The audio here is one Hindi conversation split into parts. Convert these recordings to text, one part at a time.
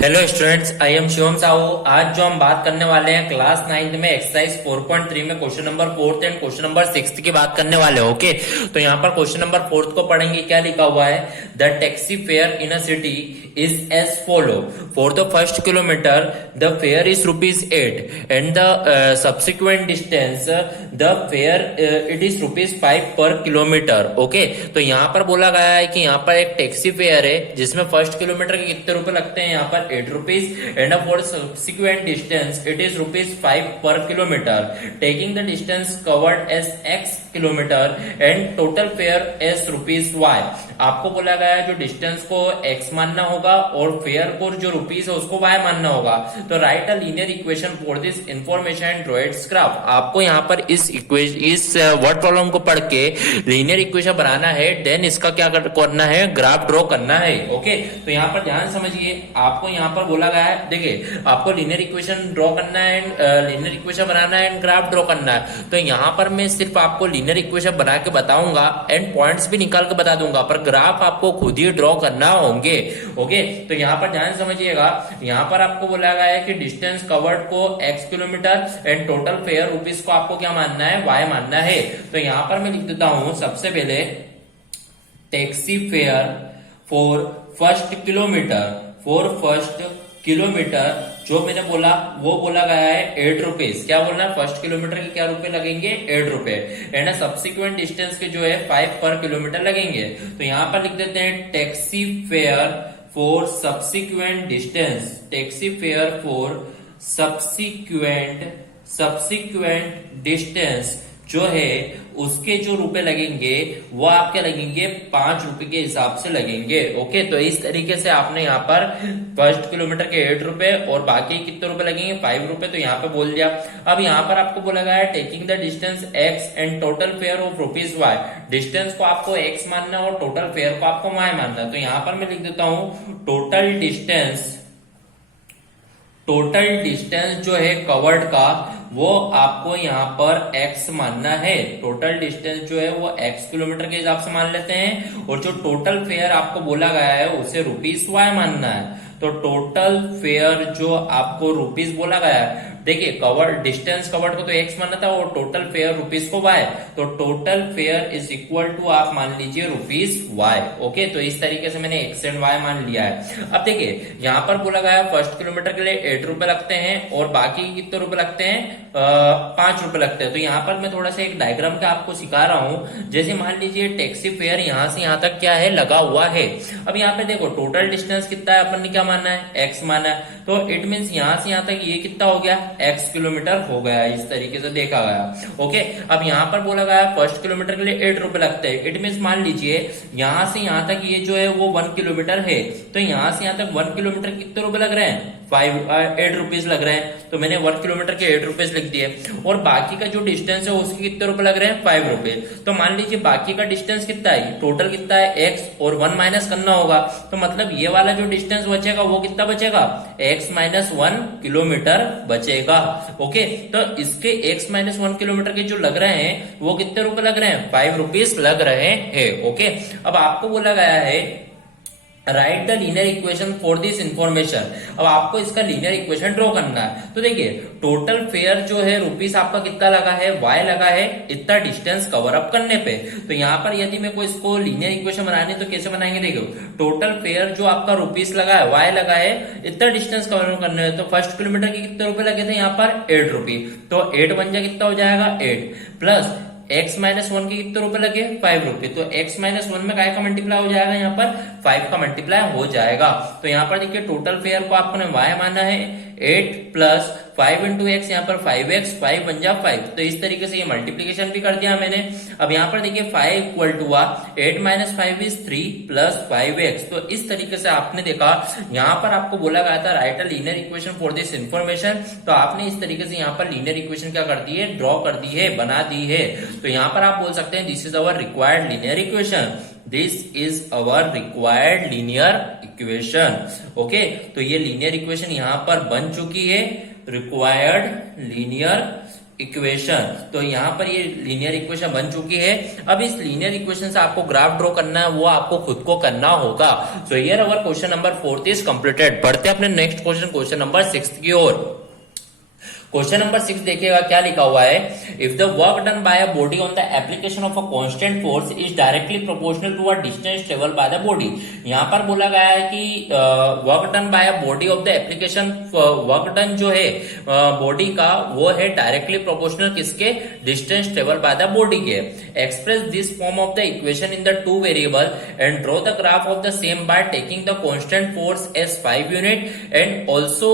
Hello students, I am Shivam Sahu. आज जो हम बात करने वाले हैं क्लास 9th में एक्सरसाइज 4.3 में question number 4th and question number 6th की बात करने वाले हैं। ओके, तो यहाँ पर क्वेश्चन नंबर 4th को पढ़ेंगे। क्या लिखा हुआ है? The taxi fair in a city is as follow. For the first kilometer the fare is ₹8 and the subsequent distance the fare it is ₹5 per kilometer. Okay, तो यहाँ पर बोला गया है कि यहाँ पर एक टैक्सी फेयर है जिसमें फर्स्ट किलोमीटर के कितने रुपए लगते हैं? यहाँ पर ₹8 and for subsequent distance it is ₹5 per kilometer. Taking the distance covered as x kilometre and total fair S ₹Y. आपको बोला गया है जो डिस्टेंस को x मानना होगा और फेयर को जो रुपीस है उसको y मानना होगा। तो right a linear equation for this information and draw it's graph. आपको यहाँ पर इस वर्ड प्रॉब्लम को पढ़ के लीनियर इक्वेशन बनाना है, देन इसका क्या करना है? ग्राफ ड्रॉ करना है। ओके, तो यहाँ पर ध्यान समझिए। आपको यहाँ पर बोला गया है, देखिए आपको लीनियर इक्वेशन ड्रॉ करना है, लीनियर इक्वेशन बनाना है एंड ग्राफ ड्रॉ करना है। तो यहाँ पर मैं सिर्फ आपको लीनियर इक्वेशन बना के बताऊंगा एंड पॉइंट्स भी निकाल के बता दूंगा, पर ग्राफ आपको खुद ही ड्रॉ करना होंगे। ओके, तो यहाँ पर ध्यान समझिएगा। यहाँ पर आपको बोला गया है कि डिस्टेंस कवर्ड को x kilometre and total fare rupees को आपको क्या मानना है? y मानना है। तो यहाँ पर मैं लिख देता हूं सबसे पहले taxi fare for first kilometre जो मैंने बोला वो बोला गया है ₹8। क्या बोलना है? फर्स्ट किलोमीटर के क्या रुपए लगेंगे? ₹8 एंड सब्सिक्वेंट डिस्टेंस के जो है 5 पर किलोमीटर लगेंगे। तो यहाँ पर लिख देते हैं taxi fare for subsequent distance, taxi fare for subsequent distance जो है उसके जो रुपए लगेंगे वो आपके लगेंगे ₹5 के हिसाब से लगेंगे। ओके, तो इस तरीके से आपने यहाँ पर फर्स्ट किलोमीटर के ₹8 और बाकी कितने रुपए लगेंगे? ₹5। तो यहाँ पे बोल दिया। अब यहाँ पर आपको बोला गया है taking the distance x and total fair of ₹y। Distance को आपको x मानना और टोटल फेयर को आपको y मानना। तो यहाँ पर मैं लिख देता हूं टोटल डिस्टेंस जो है कवर्ड का वो आपको यहाँ पर x मानना है। टोटल डिस्टेंस जो है वो x किलोमीटर के हिसाब से मान लेते हैं और जो टोटल फेयर आपको बोला गया है उसे ₹y मानना है। तो टोटल फेयर जो आपको रुपीस बोला गया है, देखिए कवर्ड डिस्टेंस कवर्ड को तो x मानना था और टोटल फेयर रुपीस को y। तो total fare is equal to आप मान लीजिए ₹y। ओके, तो इस तरीके से मैंने x एंड y मान लिया है। अब देखिए यहाँ पर बोला गया फर्स्ट किलोमीटर के लिए ₹8 लगते हैं और बाकी कितने रुपए लगते हैं? ₹5 लगते हैं। तो यहाँ पर मैं थोड़ा सा एक डायग्राम का आपको सिखा रहा हूँ। जैसे मान लीजिए टैक्सी फेयर यहाँ से यहाँ तक क्या है? लगा हुआ है। अब यहाँ पे देखो टोटल डिस्टेंस कितना है? अपन ने क्या माना है? x माना है। तो इट मीन्स यहाँ से यहाँ तक ये कितना हो गया? x किलोमीटर हो गया। इस तरीके से देखा गया। ओके, अब यहाँ पर बोला गया फर्स्ट किलोमीटर के लिए ₹8 लगते हैं। इट मीन्स मान लीजिए यहाँ से यहाँ तक ये जो है वो 1 किलोमीटर है। तो यहाँ से यहाँ तक 1 किलोमीटर कितने रुपए लग रहे हैं? ₹8 लग रहे हैं। तो मैंने 1 किलोमीटर के ₹8 लिख दिए और बाकी का जो डिस्टेंस है उसके कितने रुपए लग रहे हैं? ₹5। तो मान लीजिए बाकी का डिस्टेंस कितना है? टोटल कितना है? x और 1 माइनस करना होगा। तो मतलब ये वाला जो डिस्टेंस बचेगा वो कितना बचेगा? x माइनस 1 किलोमीटर बचेगा। ओके, तो इसके x माइनस 1 किलोमीटर के जो लग रहे हैं वो कितने रुपए लग रहे हैं? ₹5 लग रहे हैं। ओके, अब आपको बोला गया है right the linear equation for this information. अब आपको इसका लीनियर इक्वेशन ड्रॉ करना है। तो देखिए टोटल फेयर जो है रुपीस आपका कितना लगा है? y लगा है इतना डिस्टेंस कवर अप करने पे। तो यहाँ पर यदि मेरे को इसको लीनियर इक्वेशन बनानी है तो कैसे बनाएंगे? देखो टोटल फेयर जो आपका रुपीस लगा है, y लगा है इतना डिस्टेंस कवर अप करने में। तो फर्स्ट किलोमीटर के कितने रुपए लगे थे? यहाँ पर ₹8। तो 8 बन जाए कितना हो जाएगा? 8 प्लस x माइनस 1 के कितने रुपए लगे? ₹5। तो x माइनस 1 में काय का मल्टीप्लाई हो जाएगा? यहाँ पर 5 का मल्टीप्लाई हो जाएगा। तो यहाँ पर देखिए टोटल फेयर को आपने y माना है 8 प्लस 5 इंटू एक्स, यहाँ पर 5x, 5 बन जा 5। तो इस तरीके से ये मल्टीप्लीकेशन भी कर दिया मैंने। अब यहाँ पर देखिए 5 equal to 8 minus 5 is 3 plus 5x। तो इस तरीके से आपने देखा यहाँ पर आपको बोला गया था right a linear equation for this information. तो आपने इस तरीके से यहाँ पर लीनियर इक्वेशन क्या कर दी है? ड्रॉ कर दी है, बना दी है। तो यहाँ पर आप बोल सकते हैं this is our required linear equation. This is our required linear equation. Okay, तो ये लीनियर इक्वेशन यहाँ पर बन चुकी है, रिक्वायर्ड लीनियर इक्वेशन। तो यहाँ पर ये लीनियर इक्वेशन बन चुकी है। अब इस लीनियर इक्वेशन से आपको ग्राफ ड्रॉ करना है, वो आपको खुद को करना होगा। So here our question number 4 is completed. बढ़ते हैं अपने नेक्स्ट क्वेश्चन नंबर 6 की ओर। क्वेश्चन नंबर 6 देखिएगा क्या लिखा हुआ है। If the work done by a body on the application of a constant force is directly proportional to a distance travel by the body. यहाँ पर बोला गया है कि work done by a body of the application, work done जो है बॉडी का वो है डायरेक्टली प्रोपोर्शनल किसके, distance travel by the body के। Express this form of the equation in the two variable and draw the graph of the same by taking the constant force as 5 unit and also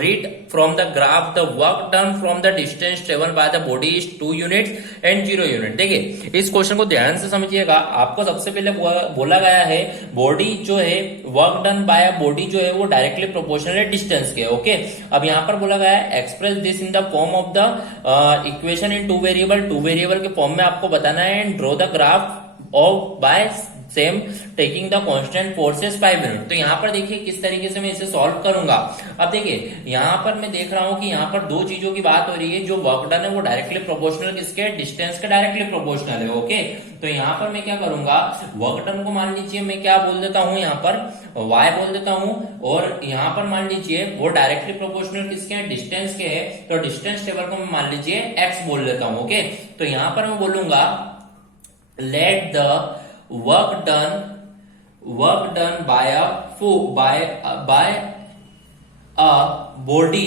read from the graph the work done from the distance travel by the body is 2 units and 0 unit. देखिए इस क्वेश्चन को ध्यान से समझिएगा। आपको सबसे पहले बोला गया है बॉडी जो है, वर्क डन बाय बॉडी जो है वो डायरेक्टली प्रोपोर्शनल है डिस्टेंस के। ओके, अब यहाँ पर बोला गया है express this in the form of the equation in two variable के फॉर्म में आपको बताना है and draw the graph of by same taking the constant forces 5 unit. तो यहाँ पर देखिए किस तरीके से मैं इसे सॉल्व करूंगा। अब देखिए यहाँ पर मैं देख रहा हूं कि यहाँ पर दो चीजों की बात हो रही है। जो वर्क डन है वो डायरेक्टली प्रोपोर्शनल किसके, डिस्टेंस के डायरेक्टली प्रोपोर्शनल है। ओके, तो यहाँ पर मैं क्या करूंगा, वर्क डन को मान लीजिए मैं क्या बोल देता हूँ, यहाँ पर y बोल देता हूँ, और यहाँ पर मान लीजिए वो डायरेक्टली प्रोपोर्शनल किसके है, डिस्टेंस के है। तो डिस्टेंस टेबल को मैं मान लीजिए x बोल देता हूँ। ओके, तो यहाँ पर मैं बोलूंगा let the work done by a body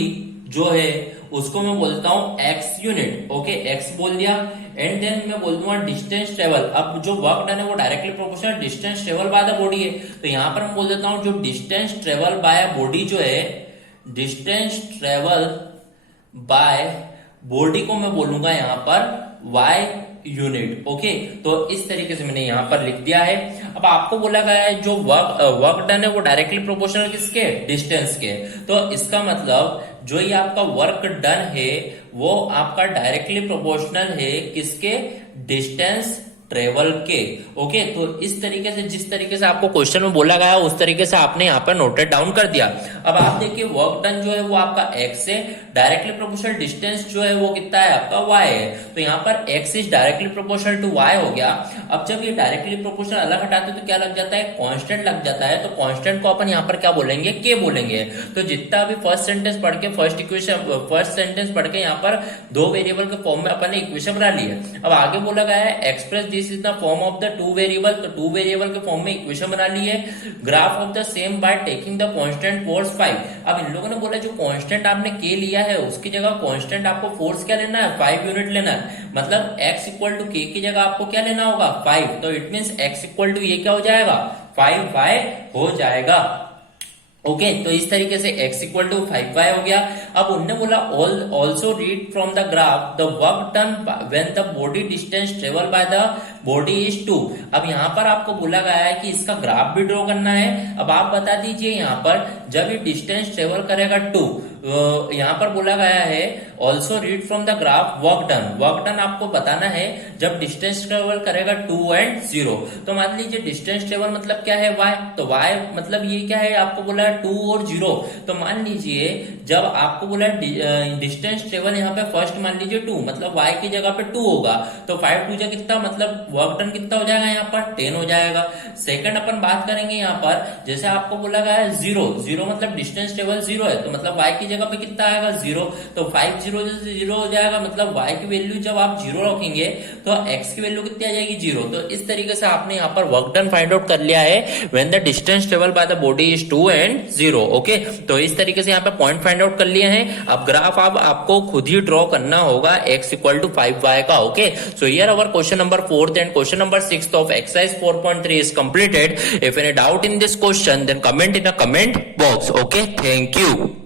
जो है उसको मैं बोलता हूं x यूनिट। ओके, x बोल दिया एंड देन मैं बोल दूंगा डिस्टेंस ट्रेवल। अब जो वर्क डन है वो directly proportional distance travel by the body है। तो यहां पर मैं बोल देता हूं जो डिस्टेंस ट्रेवल बाय बॉडी जो है, डिस्टेंस ट्रेवल बाय बॉडी को मैं बोलूंगा यहां पर y यूनिट। ओके, तो इस तरीके से मैंने यहां पर लिख दिया है। अब आपको बोला गया है जो वर्क डन है वो डायरेक्टली प्रोपोर्शनल किसके, डिस्टेंस के। तो इसका मतलब जो ये आपका वर्क डन है वो आपका डायरेक्टली प्रोपोर्शनल है किसके, डिस्टेंस ट्रेवल के। ओके, तो इस तरीके से जिस तरीके से आपको क्वेश्चन में बोला गया उस तरीके से आपने यहाँ पर नोटेड डाउन कर दिया। अब आप देखिए वर्क डन जो है वो आपका x है, डायरेक्टली प्रोपोर्शनल डिस्टेंस जो है वो कितना है आपका y है। तो यहाँ पर x is directly proportional to y हो गया। अब जब ये डायरेक्टली प्रोपोर्शनल अलग हटाते तो क्या लग जाता है, कांस्टेंट लग जाता है। तो कांस्टेंट को अपन यहाँ पर क्या बोलेंगे, k बोलेंगे। तो जितना अभी फर्स्ट सेंटेंस पढ़ के, फर्स्ट सेंटेंस पढ़ के यहाँ पर दो वेरिएबल के फॉर्म में अपन ने इक्वेशन बना ली है। अब आगे बोला गया है express this is the form of the two variable. तो टू वेरिएबल के फॉर्म में इक्वेशन बना ली है। Graph of the same by taking the constant force 5। अब इन लोगों ने बोला जो कांस्टेंट आपने k लिया है उसकी जगह कांस्टेंट आपको फोर्स क्या लेना है, 5 यूनिट लेना है। मतलब x इक्वल टू k की जगह आपको क्या लेना होगा, 5। तो it means x equal to ये क्या हो जाएगा, 5y हो जाएगा। ओके, तो इस तरीके से x इक्वल टू 5y हो गया। अब उन्होंने बोला also read from the graph the work done when the body distance travel by the body is 2। अब यहाँ पर आपको बोला गया है कि इसका ग्राफ भी ड्रॉ करना है। अब आप बता दीजिए यहाँ पर जब ये डिस्टेंस ट्रेवल करेगा 2, यहाँ पर बोला गया है also read from the graph work done. Work done आपको बताना है जब डिस्टेंस ट्रेवल करेगा 2 and 0। तो मान लीजिए डिस्टेंस ट्रेवल मतलब क्या है, y। तो y मतलब ये क्या है, आपको बोला 2 और 0। तो मान लीजिए जब आपको बोला डिस्टेंस ट्रेवल यहाँ पे फर्स्ट मान लीजिए 2, मतलब y की जगह पे 2 होगा। तो 5 2 कितना, मतलब वर्क डन कितना हो जाएगा यहाँ पर 10 हो जाएगा। सेकंड अपन बात करेंगे यहाँ पर, जैसे आपको बोला गया है 0 मतलब डिस्टेंस ट्रेवल 0 है। तो मतलब y की जगह पे कितना आएगा, 0। तो 5 0 से 0 हो जाएगा। मतलब y की वैल्यू जब आप 0 रखेंगे तो x की वैल्यू कितनी आ जाएगी, 0। तो इस तरीके से आपने यहाँ पर वर्क डन फाइंड आउट कर लिया है when the distance travel by the body is 2 and 0। Okay, तो इस तरीके से यहाँ पे पॉइंट फाइंड आउट कर लिए हैं। अब ग्राफ आपको खुद ही ड्रॉ करना होगा x इक्वल टू 5y का। Okay, so here our question number 4th and question number 6th of exercise 4.3 is completed. If any doubt in this question, then comment in the comment box. Okay, thank you.